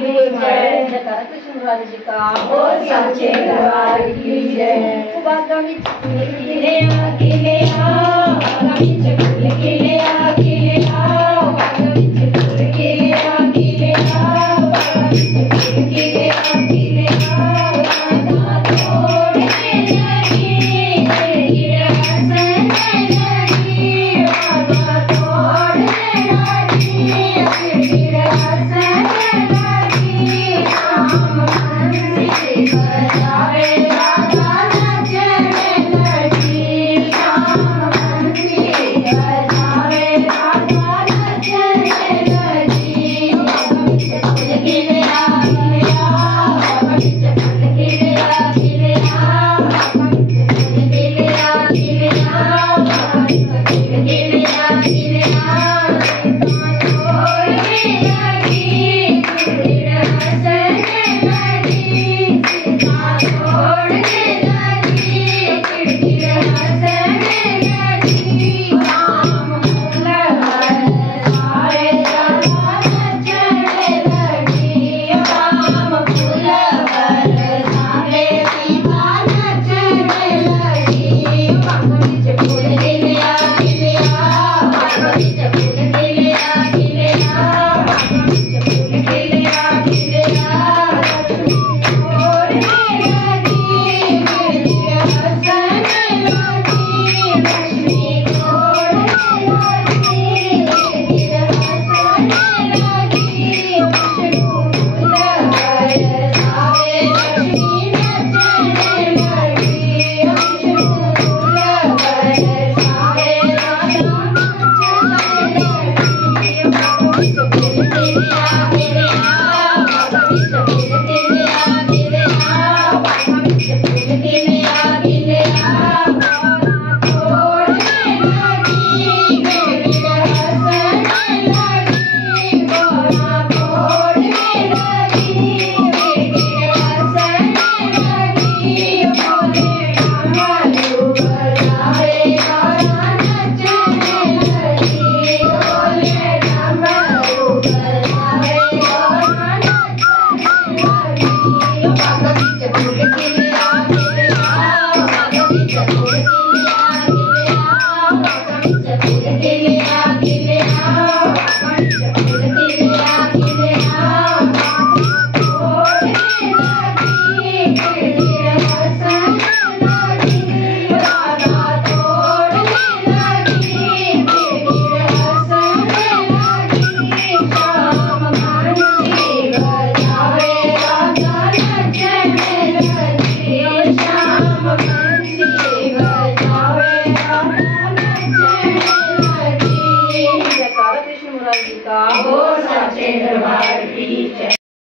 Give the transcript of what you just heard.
जयकारा कृष्ण मुरारी जी का हो सच्चे दरबार की जय। बागामी खिले आ खिले आ बागामी खिले खिले आ खिले आ बागामी खिले खिले आ खिले आ बागामी खिले आ खिले आ गाना तोड़ने लगी गिरा हसन लगी गाना तोड़ने लगी गिरा हसन लगी राम बंसी बजावे राधा नचने लगी राम बंसी बजावे राधा नचने लगी गिले आ गिले आ गिले आ गिले आ गिले आ गिले आ गिले आ गिले आ तोड़ने लगी गिरा हसन लगी सीता तोड़ने लगी गिरा हसन लगी राम सारे राधा नचने लगी राम सारे सीता नचने लगी बागों से फूल गिले आ गिले आ बागों से फूल गिले आ गिले आ बागों से फूल गिले आ गिले आ तोड़ने लगी गिरा हसन लगी लक्ष्मी तोड़ने लगी गिरा हसन लगी विष्णु फूल बरसावे लक्ष्मी नचने लगी विष्णु फूल बरसावे राधा नचने लगी बागों से फूल गिले आ गिले आ बागों से फूल गिले आ गिले आ बागों से फूल गिले आ गिले आ गाना तोड़ने लगी गिरा हसन लगी गाना तोड़ने लगी गिरा हसन लगी बोले डमरू बजावे राधा नचने लगी बोले डमरू बजावे राधा नचने लगी बागों से फूल गिले आ गिले आ बागों से फूल गिले आ गिले आ बागों से फूल गिले आ गिले आ बागों से फूल गिले आ गिले आ तोड़ने लगी गिरा हसन लगी राधा तोड़ने लगी गिरा हसन लगी श्याम बंसी बजावे राधा नचने लगी श्याम बंसी बजावे राधा नचने लगी। जयकारा कृष्ण मुरारी जी का हो सच्चे दरबार की जय।